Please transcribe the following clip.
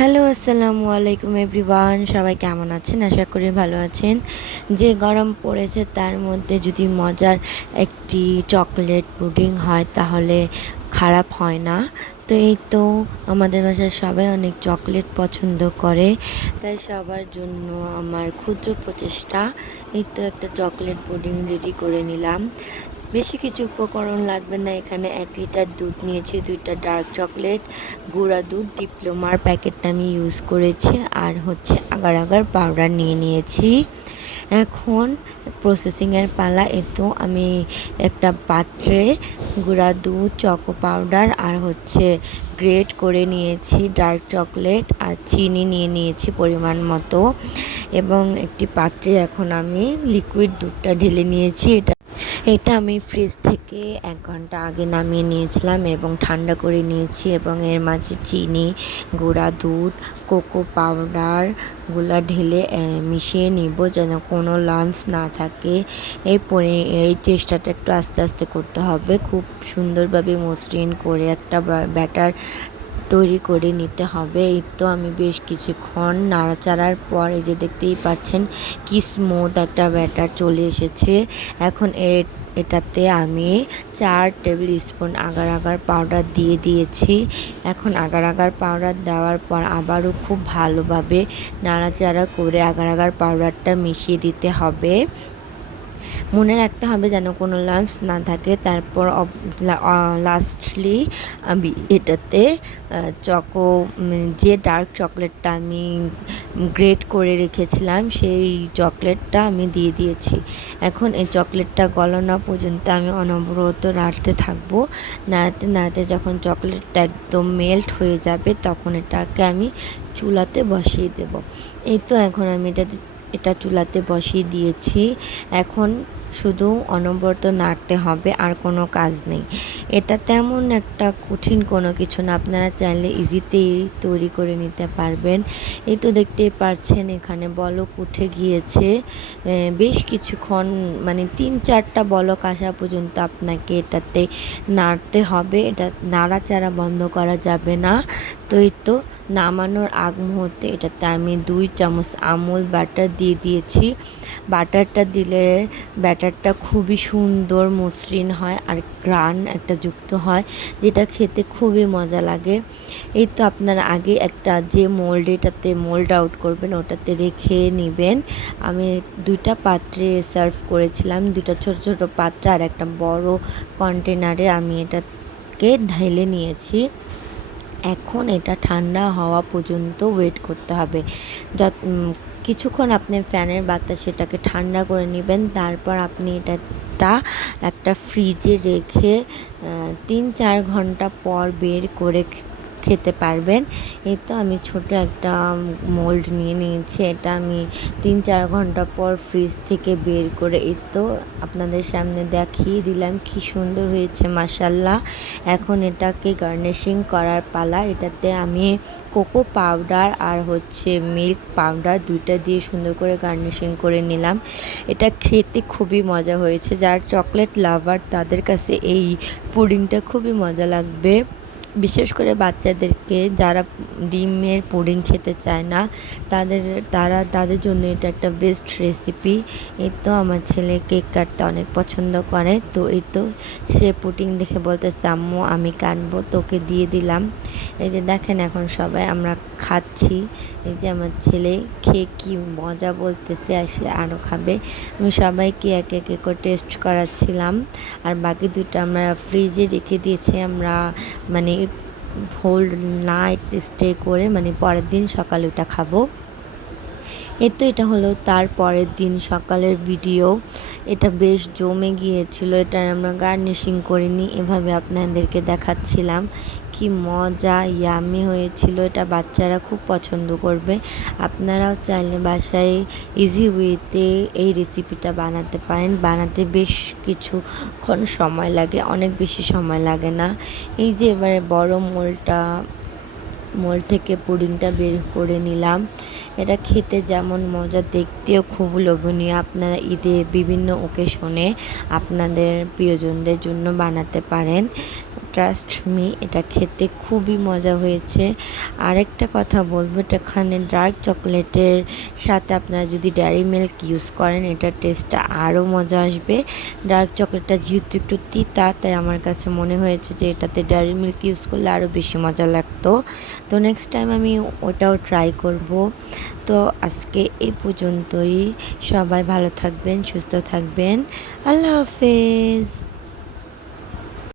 Hello, আসসালামু আলাইকুম everyone. সবাই কেমন আছেন? আশা করি ভালো আছেন। যে গরম পড়েছে, তার মধ্যে যদি মজার একটি চকলেট পুডিং হয়, তাহলে খারাপ হয় না। তো এই তো আমাদের বাসায় সবাই অনেক চকলেট পছন্দ করে। তাই সবার জন্য আমার ক্ষুদ্র প্রচেষ্টা এই তো একটা চকলেট পুডিং রেডি করে নিলাম। বেশি কিছু উপকরণ লাগবে না। এখানে এক লিটার দুধ নিয়েছি, দুইটা ডার্ক চকলেট গুঁড়া দুধ ডিপ্লোমার প্যাকেটটা আমি ইউজ করেছি আর হচ্ছে আগার আগার পাউডার নিয়ে নিয়েছি। এখন প্রসেসিংয়ের পালা এতো, আমি একটা পাত্রে গুঁড়া দুধ চকো পাউডার আর হচ্ছে গ্রেট করে নিয়েছি ডার্ক চকলেট আর চিনি নিয়ে নিয়েছি পরিমাণ মতো। এবং একটি পাত্রে এখন আমি লিকুইড দুধটা ঢেলে নিয়েছি। এটা এটা আমি ফ্রিজ থেকে এক ঘণ্টা আগে নামিয়ে নিয়েছিলাম এবং ঠান্ডা করে নিয়েছি এবং এর মাঝে চিনি, গুঁড়া দুধ কোকো পাউডারগুলো ঢেলে মিশিয়ে নিব যেন কোনো লাঞ্চ না থাকে। এই পরে, এই চেষ্টাটা একটু আস্তে আস্তে করতে হবে। খুব সুন্দরভাবে মসৃণ করে একটা ব্যাটার তৈরি করে নিতে হবে। এই তো আমি বেশ কিছুক্ষণ নাড়াচাড়ার পর এই যে দেখতেই পাচ্ছেন কি স্মুথ একটা ব্যাটার চলে এসেছে। এখন এর এটাতে আমি চার table spoon agar agar powder দিয়ে দিয়েছি। এখন আগার আগার পাউডার দেওয়ার পর আবারও খুব ভালোভাবে নাড়াচাড়া করে আগার আগার পাউডারটা মিশিয়ে দিতে হবে। মনে রাখতে হবে যেন কোনো লাম্পস না থাকে। তারপর লাস্টলি আমি এটাতে চকো যে ডার্ক চকলেটটা আমি গ্রেট করে রেখেছিলাম, সেই চকলেটটা আমি দিয়ে দিয়েছি। এখন এই চকলেটটা গলানো পর্যন্ত আমি অনবরত নাড়তে থাকব। নাড়তে নাড়তে যখন চকলেটটা একদম মেল্ট হয়ে যাবে, তখন এটাকে আমি চুলাতে বসিয়ে দেব। এই তো এখন আমি এটাতে এটা চুলাতে বসিয়ে দিয়েছি। এখন শুধু অনবরত নাড়তে হবে, আর কোনো কাজ নেই। এটা তেমন একটা কঠিন কোনো কিছু না। আপনারা চাইলে ইজিতেই তৈরি করে নিতে পারবেন। এই তো দেখতেই পারছেন, এখানে বলক উঠে গিয়েছে। বেশ কিছুক্ষণ মানে তিন চারটা বলক আসা পর্যন্ত আপনাকে এটাতে নাড়তে হবে। এটা নাড়াচাড়া বন্ধ করা যাবে না। তো এই তো নামানোর আগ মুহূর্তে এটাতে আমি দুই চামচ আমুল বাটার দিয়ে দিয়েছি। বাটারটা দিলে ব্যাটারটা খুবই সুন্দর, মসৃণ হয় আর গ্রান একটা যুক্ত হয়, যেটা খেতে খুবই মজা লাগে। এই তো আপনারা আগে একটা যে মোল্ড এটাতে মোল্ড আউট করবেন, ওটাতে রেখে নেবেন। আমি দুইটা পাত্রে সার্ভ করেছিলাম, দুইটা ছোট ছোট পাত্র আর একটা বড় কন্টেনারে আমি এটাকে ঢেলে নিয়েছি। এখন এটা ঠান্ডা হওয়া পর্যন্ত ওয়েট করতে হবে। যত কিছুক্ষণ আপনি ফ্যানের বাতাসে এটাকে ঠান্ডা করে নেবেন, তারপর আপনি এটা একটা ফ্রিজে রেখে তিন চার ঘণ্টা পর বের করে খেতে পারবেন। এই তো আমি ছোট একটা মোল্ড নিয়ে নিয়েছি। এটা আমি তিন চার ঘণ্টা পর ফ্রিজ থেকে বের করে এই তো আপনাদের সামনে দেখিয়ে দিলাম কি সুন্দর হয়েছে মাসাল্লাহ এখন এটাকে গার্নিশিং করার পালা। এটাতে আমি কোকো পাউডার আর হচ্ছে মিল্ক পাউডার দুইটা দিয়ে সুন্দর করে গার্নিশিং করে নিলাম। এটা খেতে খুবই মজা হয়েছে। যার চকলেট লাভার তাদের কাছে এই পুডিংটা খুবই মজা লাগবে। বিশেষ করে বাচ্চাদেরকে যারা ডিমের পুডিং খেতে চায় না, তাদের, তারা, তাদের জন্য এটা একটা বেস্ট রেসিপি এই তো আমার ছেলে কেক কাটতে অনেক পছন্দ করে। তো এই তো সে পুডিং দেখে বলতে আম্মু, আমি কাটবো, তোকে দিয়ে দিলাম। এই যে দেখেন এখন সবাই আমরা খাচ্ছি। এই যে আমার ছেলে খেয়ে কী মজা বলতেছে সে আরও খাবে। আমি সবাইকে একে একে করে টেস্ট করাচ্ছিলাম। আর বাকি দুটো আমরা ফ্রিজে রেখে দিয়েছি, আমরা মানে হোল্ড নাইট স্টে করে মানে পরের দিন সকালে ওটা খাব। এই তো এটা হলো তার পরের দিন সকালের ভিডিও। এটা বেশ জমে গিয়েছিল, এটা আমরা গার্নিশিং করিনি, এভাবে আপনাদেরকে দেখাচ্ছিলাম। কি মজা, ইয়ামি হয়েছিল, এটা বাচ্চারা খুব পছন্দ করবে। আপনারাও চাইলে বাসায় ইজি ওয়েতে এই রেসিপিটা বানাতে পারেন। বানাতে বেশ কিছুক্ষণ সময় লাগে, অনেক বেশি সময় লাগে না। এই যে এবারে বড় মোলটা মোল থেকে পুডিংটা বের করে নিলাম। এটা খেতে যেমন মজা, দেখতেও খুব লোভনীয়। আপনারা ঈদে বিভিন্ন ওকেশনে আপনাদের প্রিয়জনদের জন্য বানাতে পারেন। ট্রাস্ট মি এটা খেতে খুবই মজা হয়েছে। আরেকটা কথা বলব এখানে ডার্ক চকলেটের সাথে আপনারা যদি ডেয়ারি মিল্ক ইউজ করেন এটার টেস্টটা আরও মজা আসবে। ডার্ক চকলেটটা যেহেতু একটু তিতা, তাই আমার কাছে মনে হয়েছে যে এটাতে ডেয়ারি মিল্ক ইউজ করলে আরও বেশি মজা লাগতো। তো নেক্সট টাইম আমি ওটাও ট্রাই করব। তো আজকে এই পর্যন্তই। সবাই ভালো থাকবেন, সুস্থ থাকবেন। আল্লাহ হাফেজ।